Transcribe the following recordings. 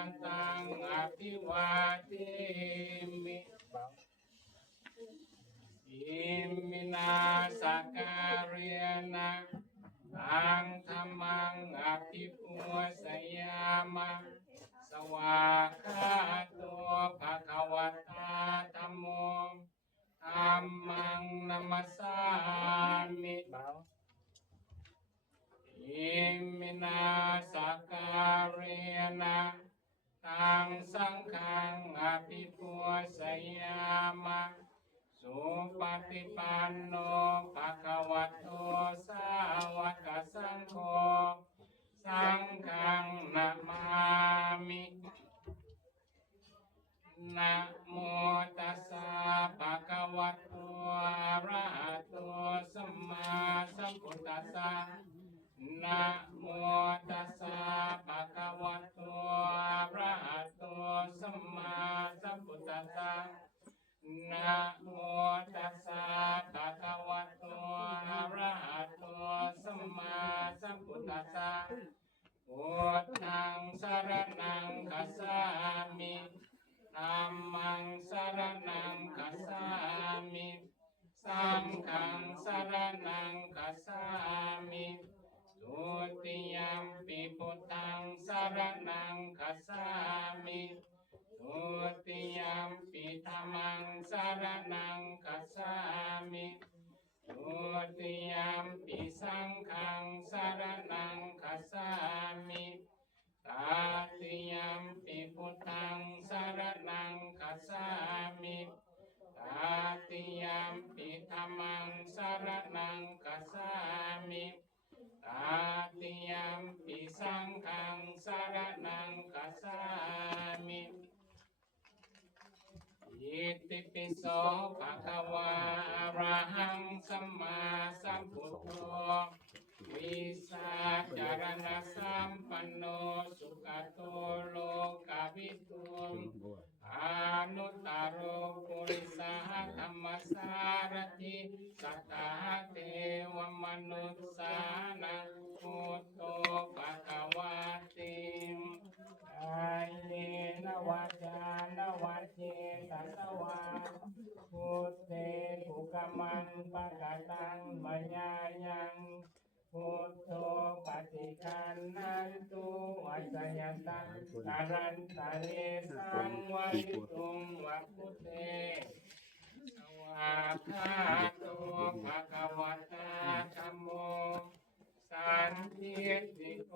วันตังอภิวาเทมิอิมินาสการิยนะตังธัมมังอภิปูชยามะสวากขาโตภะคะวะตาธัมโมธัมมังนัมสสามิอิมินาสการิยนะตังสังฆังอภิปูชยามะสุปฏิปันโนภะคะวะโตสาวกสังโฆสังฆังนะมามินะโมตัสสะภะคะวะโตอะระหะโตสัมมาสัมพุทธัสสะนะโมตัสสะภะคะวะโตอะระหะโตสัมมาสัมพุทธัสสะนะโมตัสสะภะคะวะโตอะระหะโตสัมมาสัมพุทธัสสะพุทธังสรณังคัจฉามิธัมมังสรณังคัจฉามิสังฆังสรณังคัจฉามิทุติยัมปิพุทธังสรณังคัจฉามิทุติยัมปิธัมมังสรณังคัจฉามิทุติยัมปิสังฆังสรณังคัจฉามิตติยัมปิพุทธังสรณังคัจฉามิตติยัมปิธัมมังสรณังคัจฉามิตติยัมปิสังฆังสรณังคัจฉามิอิติปิโสภะคะวะอะระหังสัมมาสัมพุทโธวิสาจารณสัมปันโนสุขโตโลกวิทูอนุตตโรปุริสธรรมสารถิสัทธาเทวมนุสสานังพุทโธภะคะวะติกายเยนวาจานวัจเจสัสวาพุทเตภุกมังปะกะตังมยายังพุทโธปฏิคันนันตุวัจยันตังการันตะเรสังวริตุงวัพพุเตสวากขาโตภะคะวะตาธัมโมสันทิติโก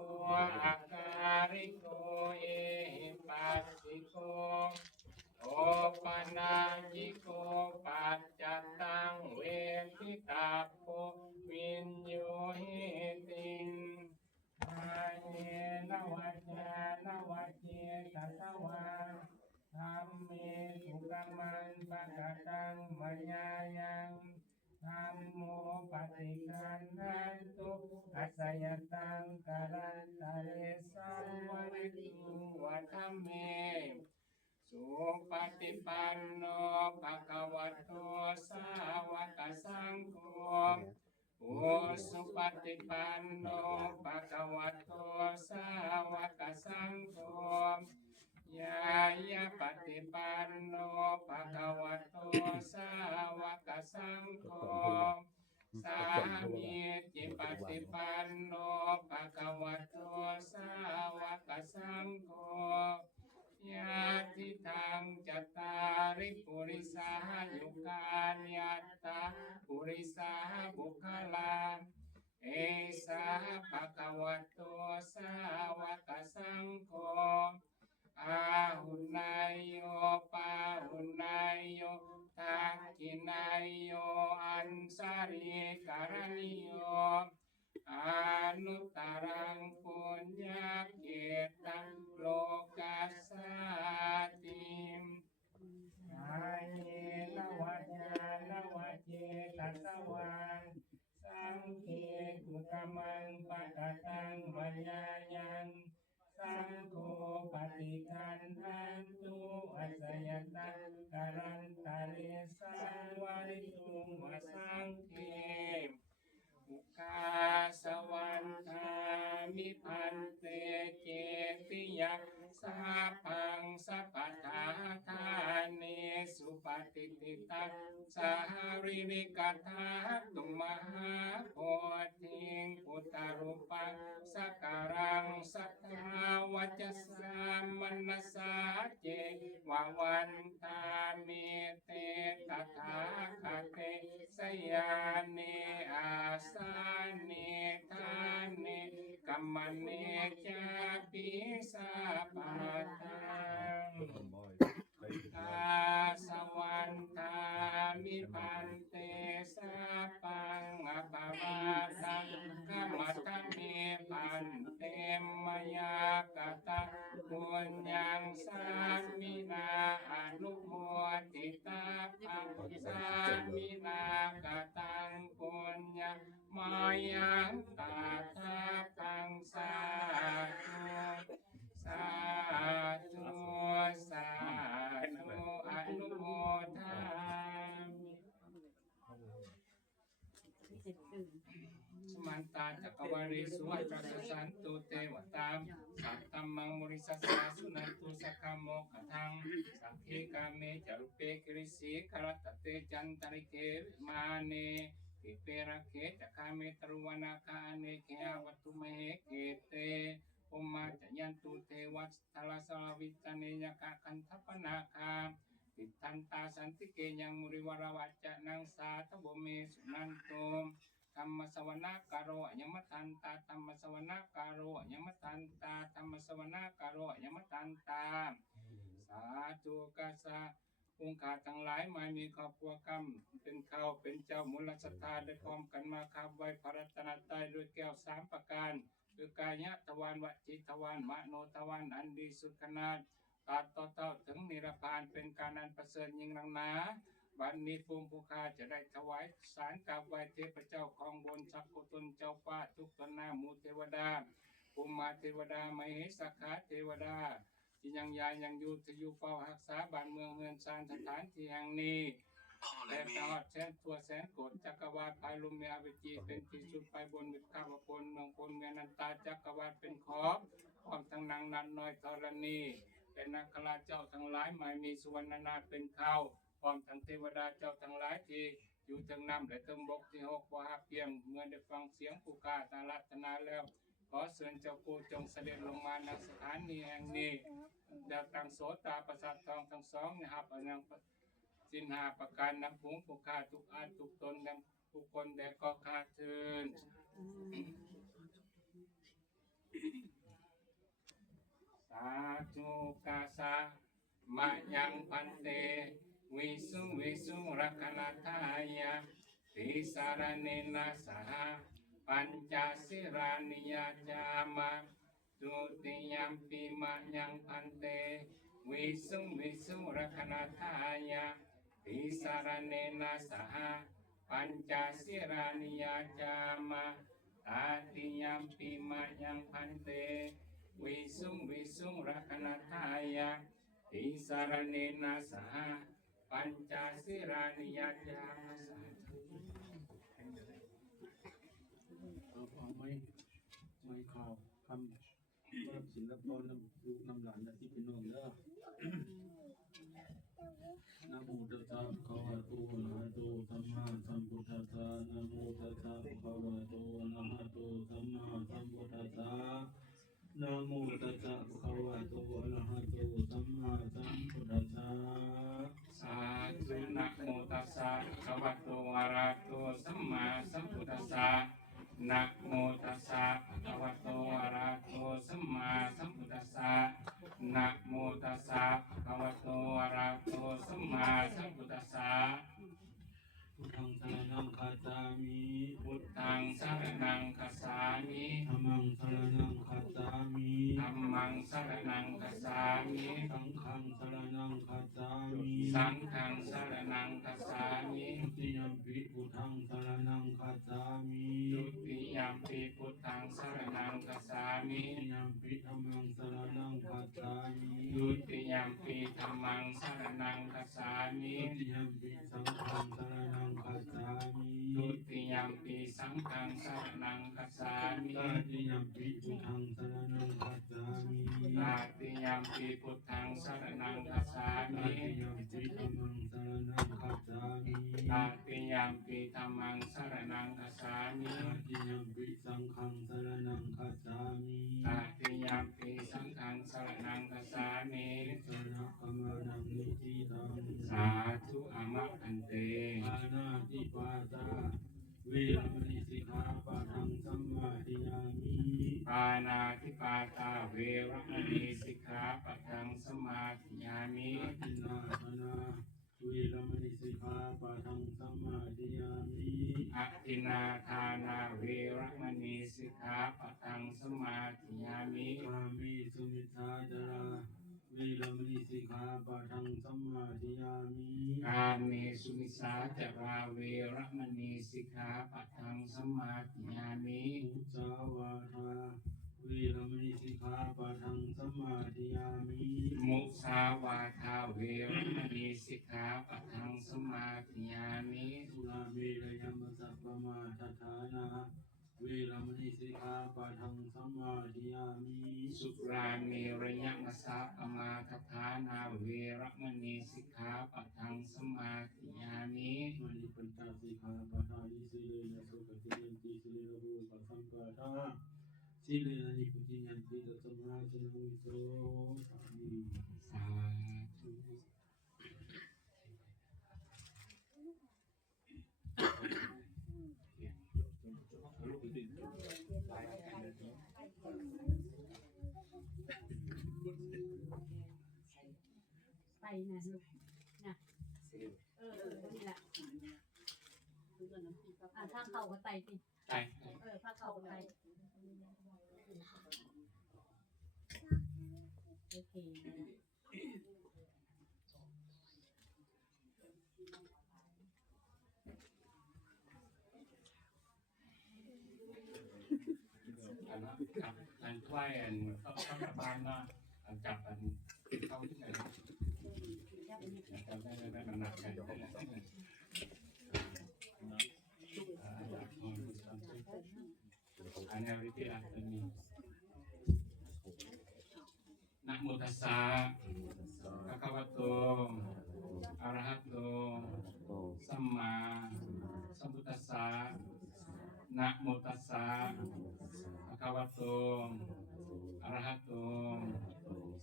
อาการิโกเอหิปัสสิโกโอปนายิโกปัจจตังเวทิตาโพวินโยหิติงกายเยนวัจจานวัจเจสัสวาธัมเมสุกมังปะกะตังมยายังธัมโมปฏิคันนันตุอัสสยตังการันตะเรสังวริตุวัฏเมสุปฏิปันโนภะคะวะโตสาวกสังโฆโอสุปฏิปันโนภะคะวะโตสาวกสังโฆยายะปฏิปันโนภะคะวะโตสาวกสังโฆสามีจิปฏิปันโนภะคะวะโตสาวกสังโฆยะทิทังจัตตาริปุริสายุกาญัตตาปุริสาบุคลาเอสาภะคะวะโตสาวกสังโฆอาหุนายโยปาหุนายโยทักขินายโยอันสาริการณิโยอนุตตรังปุญญเกตังโลกัสสติกายเยนวัจจานวัจเจตัสสวาสังเฆตุกมังปะกะตังมยายังสังโฆปฏิคันทันตุอัสสยตังการันตะเรสังวริตุงวสังเฆอุกาสวันทามิพันเตเจติยัสส สัพพังสัพพทาทานิสุปฏิทิตังสาริริกธาตุมหาโพธิพุทธรูปังสักการังสัทธาวัจสามนสาเจวะวันตามิเตตถาคเตสยานิอาสานิทานิกัมมณิจาปิสาปะทังกาสวันตามิพันเตสาปังอภวาทังกัมมัตเมพันเตมยากตะปุญญังสามินาอนุโมทิตาภังสามินากตังปุญญังมายังตาทาพังสาธุสาธุสาธุอนุโมทามิสมันตาจักรวาริสุวัจจสันตุเทวตามสัตตัมมังมุริสัสสะสุนันตุสักขโมกขทังสัพเพกาเมจารุเปกิริสีคารตเตจันตริเกมาเนปิเประเขจักขาเมตรุวนาคาเนเขวัตุมเหเกเตปุมมาจยันตุเทวัสทลสลวิตเนยกะคันทัปนาคาติทันตาสันติเกยังมุริวรวัจจะนังสาทโบเมสุนันโตธรรมสวนาการโอยมทันตาธรรมสวนาการโอยมทันตาธรรมสวนาการโอยมทันตาสาธุกัสสะองค์ข้าทั้งหลายมามีครอบครัวกรรมเป็นเขาเป็นเจ้ามูลศรัทธาได้พร้อมกันมาคาบไว้พระรัตนตรัยด้วยแก้วสามประการคือกายะทวารวจิทวารมโนทวารอันดีสุดขนาดตัดต่อเท่าถึงนิรพานเป็นการอันประเสริฐยิ่งนักหนาวันนี้ภูมิภูคาจะได้ถวายสารกราบไหว้เทพเจ้าของบนสักกุตนเจ้าฟ้าทุกตนหน้ามูเทวดาภูมิมาเทวดามเหสักขาเทวดาที่ยังยายยังอยู่ที่อยู่เฝ้ารักษาบ้านเมืองเมืองชานสถานที่แห่งนี้และตลอดแสนตัวแสนโกฏจักรวาลภายลมในอเวจีเป็นที่สุดไปบนวิภาวพลเมืองพลเมืองนันตาจักรวาลเป็นขอบพร้อมทั้งนางนันน้อยธรณีเป็นนาคราชเจ้าทั้งหลายหมายมีสุวรรณนาถเป็นข้าวพร้อมทั้งเทวดาเจ้าทั้งหลายที่อยู่ทั้งน้ำและทั้งบกที่หกว่าเพียงเมื่อได้ฟังเสียงผู้กาตาลัตนาแล้วขอเชิญเจ้าปู่จงเสด็จลงมาณสถานนี้แห่งนี้ดาวตังโสตาประสาททองทั้งสองนะครับอนังสินหาประการนำผงผู้กาทุกอันทุกตนนำผู้คนแด่ก็คาเชิญสาธุกาสะมะยังพันเตวิสุรักนาทายะติสารเนนะสหปัญจสิรานิยาจามะตุติยัมปิมะยังพันเตวิสุรักนาทายะติสารเนนะสหปัญจสิรานิยาจามะตาติยัมปิมะยังพันเตวิสุรักนาทายะติสารเนนะสหปัญจสิรานิยาจามะเอาไม่ข่าวคำว่าศิลปะน้ำลูกน้ำหลานที่เป็นน้องเด้อนะโมตัสสะภะคะวะโตอะระหะโตสัมมาสัมพุทธัสสะนะโมตัสสะภะคะวะโตอะระหะโตสัมมาสัมพุทธัสสะนะโมตัสสะภะคะวะโตอะระหะโตสัมมาสัมพุทธัสสะสาธุนะโมตัสสะภะคะวะโตอะระหะโตสัมมาสัมพุทธัสสะนะโมตัสสะภะคะวะโตอะระหะโตสัมมาสัมพุทธัสสะนะโมตัสสะภะคะวะโตอะระหะโตสัมมาสัมพุทธัสสะพุทธังสรณังคัจฉามิพุทธังสรณังคัจฉามิธัมมังสรณังคัจฉามิธัมมังสรณังคัจฉามิสังฆังสรณังคัจฉามิสังฆังสรณังคัจฉามิทุติยัมปิพุทธังสรณังคัจฉามิทุติยัมปิพุทธังสรณังคัจฉามิทุติยัมปิธัมมังสรณังคัจฉามิทุ ทุติยมปีธัมมังสรณังคัจฉามิ ทุติยมปิสังฆังสรณังคัจฉามิ ทุติยมปีสังฆังสรณังคัจฉามิ ตติยมปิพุทธังสรณังคัจฉามิ ตาติยมปีพุทธังสรณังคัจฉา ต มิ ติยมปิธัมมังสรณังคัจฉามิ ตาติยมปีธัมมังสรณังคัจฉามิ ตติยมปิสังฆังสรณังคัจฉามิ ตาติยมปีสังฆังสรณังคัจฉามิ สนะกมานังนิจิตัง สาธุอามะพันเต ปานาติปาตาเวรมณีสิกขาปะทังสัมมาทิยามิ ปานาติปาตาเวรมณีสิกขาปะทังสมาธิยามิ อินนาธนาเวรมณีสิกขาปะทังสัมมาทิยามิ อทินาทานาเวรมณีสิกขาปะทังสมาธิยามิ กามิสุมิทาจาราเวรมณีสิกขาปะทังสัมมาทิยามิ กาเมสุมิสาจาราเวรมณีสิกขาปะทังสมาธิยามิ มุสาวาทาเวรมณีสิกขาปะทังสัมมาทิยามิ มุสาวาทาเวรมณีสิกขาปะทังสมาธิยามิ สุราเมรยมัสสะปะมาทฐานาเวรมณีสิกขาปะทังสัมมาทิยามิ สุราเมรยมัสสะปมาทฐานาเวรมณีสิกขาปะทังสมาธิยามิ มณีปัญจสิกขาปะทานิสิเลนะสุขติยันติสิเลนะภูปัสสัมปะทาสิเลนะนิพุติยันติตัสมาสิโนวิโสสามี สาธุ ไปนะลูกนะนี่แหละถ้าเขาก็ไตสิ ไป ถ้าเขาก็ไตโอเค อันนั้นกับอันถ้วยอันเข้ากลับบ้านเนาะอันจับอันเข้าที่ไหนจำได้มันหนักกันอันนี้วิธีอันนี้นะโมตัสสะภะคะวะโตอะระหะโตสัมมาสัมพุทธัสสะนะโมตัสสะภะคะวะโตอะระหะโต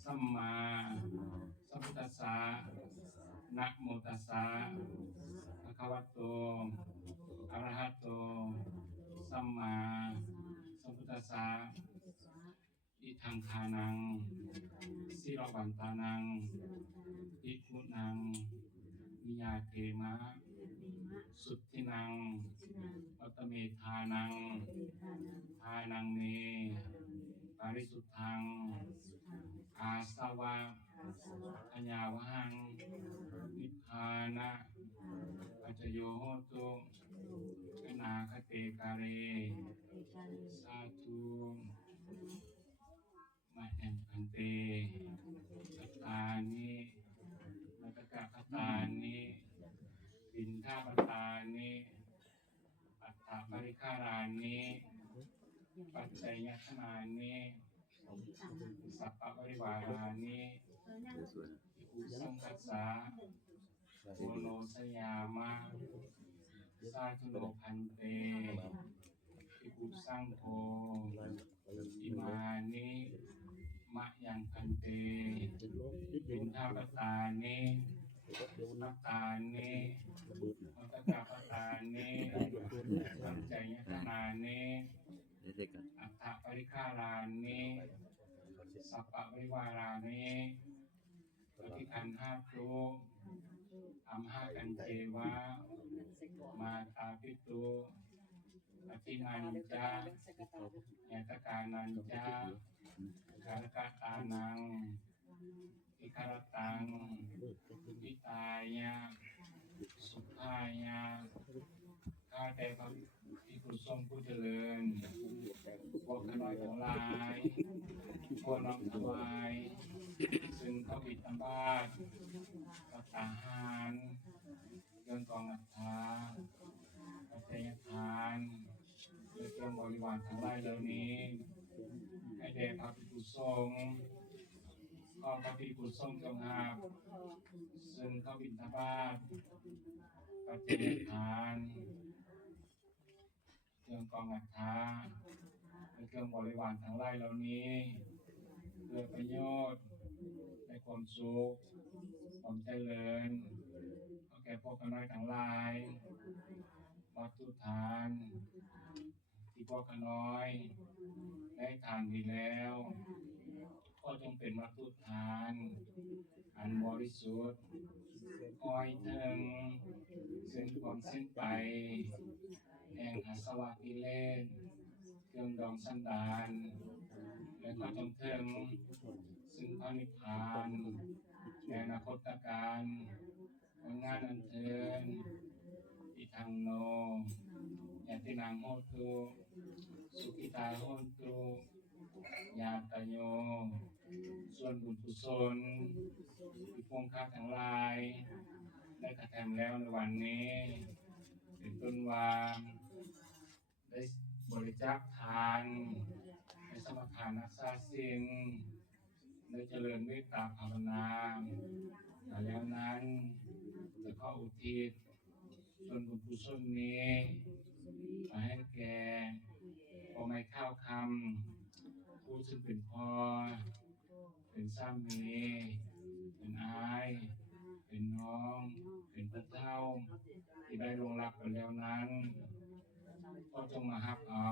สัมมาสัมพุทธัสสะนะโมตัสสะภะคะวะโตอะระหะโตสัมมาสัมพุทธัสสะอิทังทานังสิรวันตานังอิคุนังมิยาเทมะสุทธินังวัตเมธานังทานังเมปาริสุทธังอาสวะอัญญาวหังนิพพานะปัจจโยโหตุกนาคเตกาเรสาธุมาแอมพันเตสัตตานิมัตตกะคตานิปินทาปตานิปัตตาปริคารานิปัจจัยยขนานิสัพพะปริวารานิอุสังคัสสะโกโนสยามะสาธุโนพันเตอิปุสังโฆอิมานิมะยังพันเตปินทาปตานิปัตตานิมัตตกะปตานิปัจจัยยขนานิอัตถปริคารานิสัพพะปริวารานิปฏิคันหาตุอัมหากันเจวะมาตาปิตุปฏินันจายตกานันจาการกตานังอิคารตังอิตายะสุขายะ ข้าแต่พระภิกษุสงฆ์ผู้เจริญพวกข้าน้อยทั้งหลายพวกน้อมถวายซึ่งข้าบิดาบาตปัตตาหารเรื่องกองอัฐาปัจจัยทานและเครื่องบริวารทั้งหลายเหล่านี้ให้แด่พระภิกษุสงฆ์ขอพระภิกษุสงฆ์จงหาบซึ่งข้าบิดาบาตปัจจัยทานเครื่องกองอัฐาและเครื่องบริวารทั้งหลายเหล่านี้เพื่อประโยชน์ในความสุขความเจริญขอแก่พวกข้าน้อยทั้งหลายวัตถุทานที่พวกข้าน้อยได้ทานดีแล้วก็จงเป็นวัตถุทานอันบริสุทธิ์คอยถึงซึ่งความสิ้นไปแห่งอาสวะกิเลสเครื่องดองสันดานและก็จงถึงซึ่งพระนิพพานในอนาคตการวันงานอันเทินอิทังโนยะตินังโหตุสุขิตาโหตุญาตโยส่วนบุญกุศลที่พวกข้าทั้งหลายได้กระทำแล้วในวันนี้เป็นต้นว่าได้บริจาคทานในสมทานรักษาศีลได้เจริญเมตตาภาวนาแล้วนั้นจะขออุทิศส่วนบุญกุศลนี้มาให้แก่พ่อแม่ข้าวคำผู้ซึ่งเป็นพ่อเป็นสามีเป็นอายเป็นน้องเป็นพระเจ้าที่ได้ลงรับไปแล้วนั้นก็จงมาหับเอา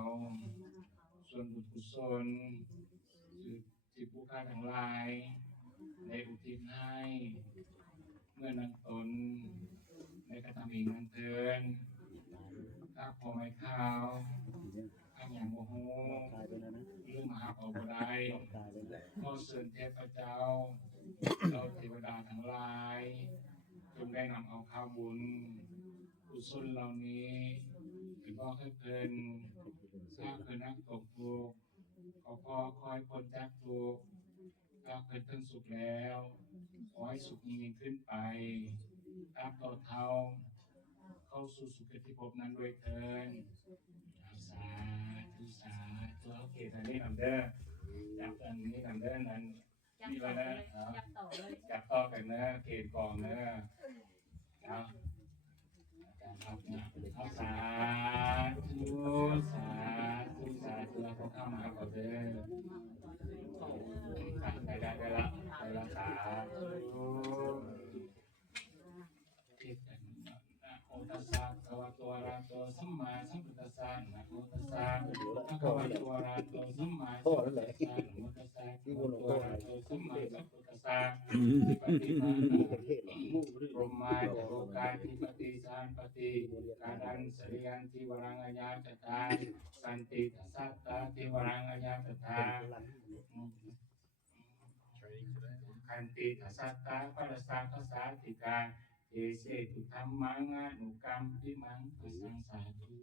ส่วนบุญกุศลที่ผู้ข้าทั้งหลายได้อุทิศให้เมื่อนั้นตนได้กระทำอีกนั้นเถินข้าพอไม่ข้าวข้าอย่างโมโหเรื่องมหาเอาบ่ได้ก็เชิญเทพเจ้าเราเทวดาทั้งหลายจงได้นำเอาข้าวบุญกุศลเหล่านี้ไปบอกให้เพิ่นถ้าเพิ่นนักตกทุกข์ขอพ่อคอยพ้นจากทุกข์ถ้าเพิ่นถึงสุขแล้วขอให้สุขยิ่งขึ้นไปตามต่อเท่าเข้าสู่สุขติภพนั้นด้วยเถิดสาธุสาธุโอเคตอนนี้นำเด้อจากอันนี้นำเด้อนั้นนี่ไว้นะจับต่อกันนะเขตกองนะเอาครับนะเอาสาธุสาธุสาธุแล้วก็เข้ามาก่อนเด้อได้ละสาธุที่เป็นนะโอตัสสะภะคะวะโตอะระหะโตสัมมาสัมพุทธัสสะนะโมตัสสะภะคะวะโตอะระหะโตสัมมาสัมพุทธัสสะนะโมตัสสะภะคะวะโตอะระหะโตสัมมาสัมพุทธัสสะปฏิมาพรหมาจโรกายทิปฏิสานปฏิกาดันสริยันทิวรังอัญญาตถาสันติทัสสัตตาทิวรังอัญญาตถาขันติทัสสัตตาปัสสะภาษาติกาเอเสตุธัมมังอนุกรรมปิมังปัสสังสาธุ